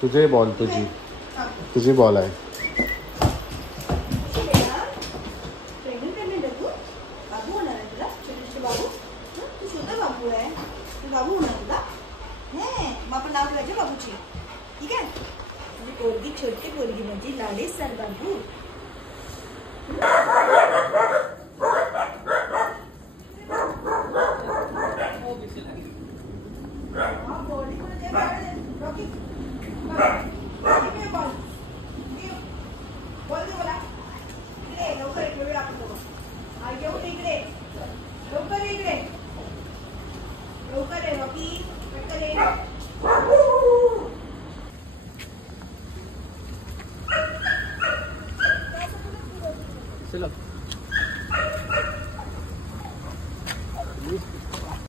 तुझे बॉल तुझी बॉल आहे. बाबू होणार तुला. मग आपण नाव ठेवायचं बाबूची. ठीक आहे. म्हणजे पोरगी छोटी पोरगी म्हणजे लाडीच सर बाबू. चलो